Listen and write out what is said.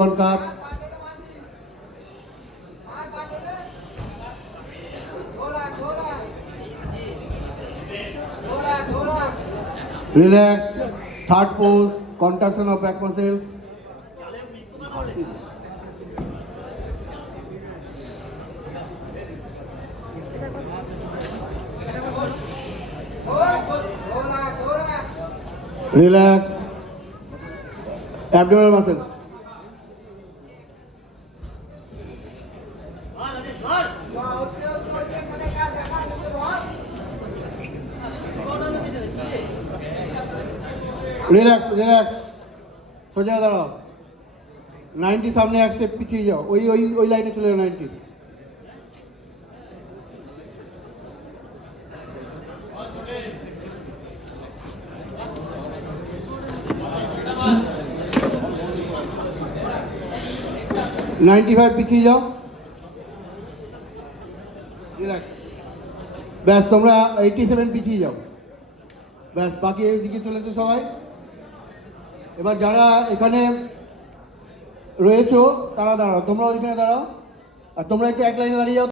cup relax third pose contraction of back muscles relax abdominal muscles relax relax সোজা দাঁড়াও 90 সামনে এক স্টেপ পিছিয়ে যাও ওই ওই ওই লাইনে চলে যাও 90 95 পিছিয়ে যাও রিল্যাক্স ব্যাস তোমরা 87 পিছিয়ে যাও ব্যাস বাকি এইদিকে চলেছে সবাই এবার যারা এখানে রয়েছো তারা দাঁড়াও তোমরা ওইখানে দাঁড়াও আর তোমরা একটু এক লাইনে দাঁড়িয়ে যাও